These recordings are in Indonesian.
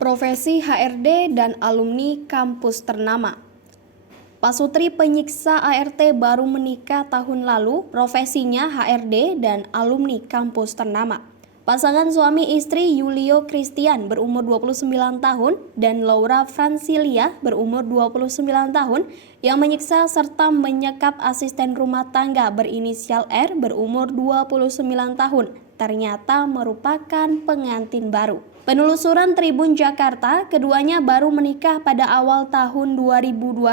Profesi HRD dan alumni kampus ternama. Pasutri penyiksa ART baru menikah tahun lalu, profesinya HRD dan alumni kampus ternama. Pasangan suami istri Yulio Christian berumur 29 tahun dan Laura Francilia berumur 29 tahun yang menyiksa serta menyekap asisten rumah tangga berinisial R berumur 29 tahun ternyata merupakan pengantin baru. Penelusuran Tribun Jakarta, keduanya baru menikah pada awal tahun 2021.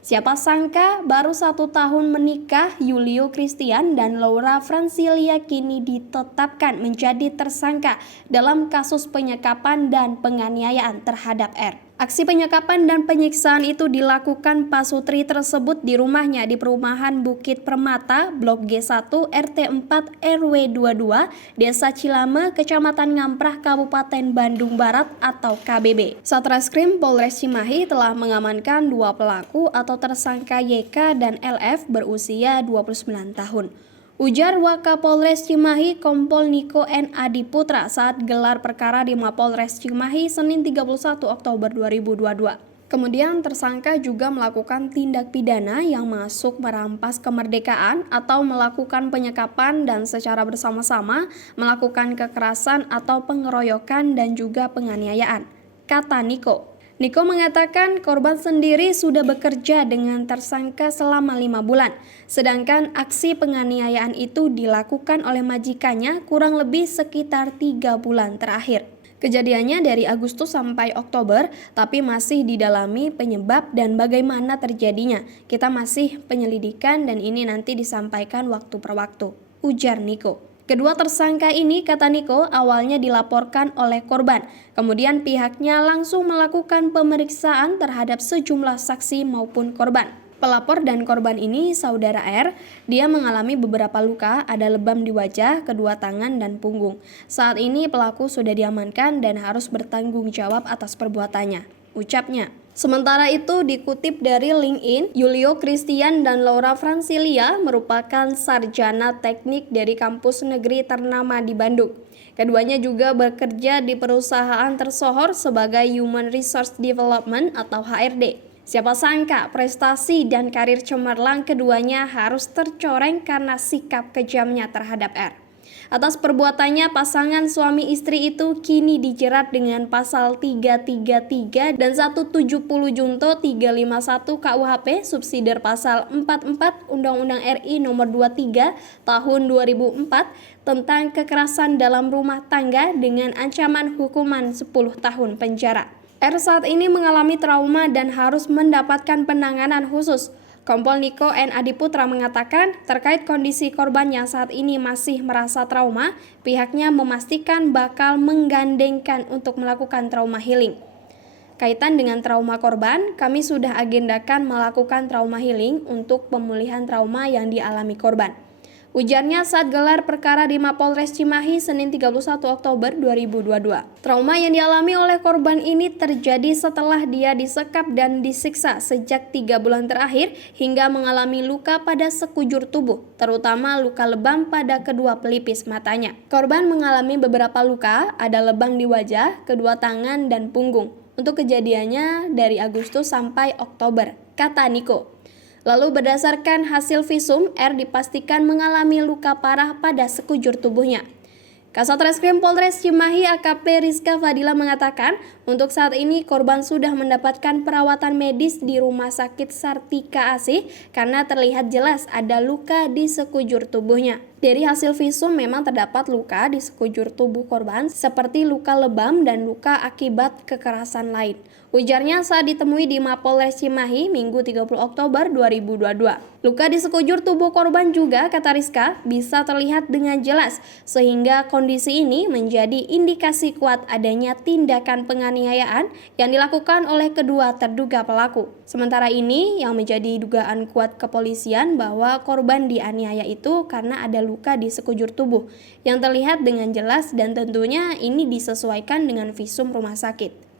Siapa sangka baru 1 tahun menikah, Yulio Christian dan Laura Francilia kini ditetapkan menjadi tersangka dalam kasus penyekapan dan penganiayaan terhadap R. Aksi penyekapan dan penyiksaan itu dilakukan Pasutri tersebut di rumahnya di perumahan Bukit Permata, Blok G1, RT 4, RW 22, Desa Cilame, Kecamatan Ngamprah, Kabupaten Bandung Barat atau KBB. Satreskrim Polres Cimahi telah mengamankan 2 pelaku atau tersangka YK dan LF berusia 29 tahun. Ujar Wakapolres Cimahi Kompol Niko N. Adiputra saat gelar perkara di Mapolres Cimahi Senin 31 Oktober 2022. Kemudian tersangka juga melakukan tindak pidana yang masuk merampas kemerdekaan atau melakukan penyekapan dan secara bersama-sama melakukan kekerasan atau pengeroyokan dan juga penganiayaan, kata Niko. Niko mengatakan korban sendiri sudah bekerja dengan tersangka selama 5 bulan, sedangkan aksi penganiayaan itu dilakukan oleh majikannya kurang lebih sekitar 3 bulan terakhir. Kejadiannya dari Agustus sampai Oktober, tapi masih didalami penyebab dan bagaimana terjadinya. Kita masih penyelidikan dan ini nanti disampaikan waktu per waktu, ujar Niko. Kedua tersangka ini, kata Niko, awalnya dilaporkan oleh korban. Kemudian pihaknya langsung melakukan pemeriksaan terhadap sejumlah saksi maupun korban. Pelapor dan korban ini saudara R, dia mengalami beberapa luka, ada lebam di wajah, kedua tangan, dan punggung. Saat ini pelaku sudah diamankan dan harus bertanggung jawab atas perbuatannya, ucapnya. Sementara itu dikutip dari LinkedIn, Yulio Christian dan Laura Francilia merupakan sarjana teknik dari kampus negeri ternama di Bandung. Keduanya juga bekerja di perusahaan tersohor sebagai Human Resource Development atau HRD. Siapa sangka prestasi dan karir cemerlang keduanya harus tercoreng karena sikap kejamnya terhadap R. Atas perbuatannya, pasangan suami istri itu kini dijerat dengan pasal 333 dan 170 junto 351 KUHP subsidiar pasal 44 Undang-Undang RI nomor 23 tahun 2004 tentang kekerasan dalam rumah tangga dengan ancaman hukuman 10 tahun penjara. R saat ini mengalami trauma dan harus mendapatkan penanganan khusus. Kompol Niko N. Adiputra mengatakan terkait kondisi korban yang saat ini masih merasa trauma, pihaknya memastikan bakal menggandengkan untuk melakukan trauma healing. Kaitan dengan trauma korban, kami sudah agendakan melakukan trauma healing untuk pemulihan trauma yang dialami korban. Ujarnya saat gelar perkara di Mapolres Cimahi Senin 31 Oktober 2022. Trauma yang dialami oleh korban ini terjadi setelah dia disekap dan disiksa sejak 3 bulan terakhir hingga mengalami luka pada sekujur tubuh, terutama luka lebam pada kedua pelipis matanya. Korban mengalami beberapa luka, ada lebam di wajah, kedua tangan, dan punggung. Untuk kejadiannya dari Agustus sampai Oktober, kata Niko. Lalu berdasarkan hasil visum, R dipastikan mengalami luka parah pada sekujur tubuhnya. Kasat Reskrim Polres Cimahi AKP Rizka Fadila mengatakan, untuk saat ini korban sudah mendapatkan perawatan medis di Rumah Sakit Sartika Asih karena terlihat jelas ada luka di sekujur tubuhnya. Dari hasil visum memang terdapat luka di sekujur tubuh korban seperti luka lebam dan luka akibat kekerasan lain. Ujarnya saat ditemui di Mapolres Cimahi Minggu 30 Oktober 2022. Luka di sekujur tubuh korban juga, kata Rizka, bisa terlihat dengan jelas sehingga kondisi ini menjadi indikasi kuat adanya tindakan penganiayaan yang dilakukan oleh kedua terduga pelaku. Sementara ini yang menjadi dugaan kuat kepolisian bahwa korban dianiaya itu karena ada luka di sekujur tubuh yang terlihat dengan jelas dan tentunya ini disesuaikan dengan visum rumah sakit.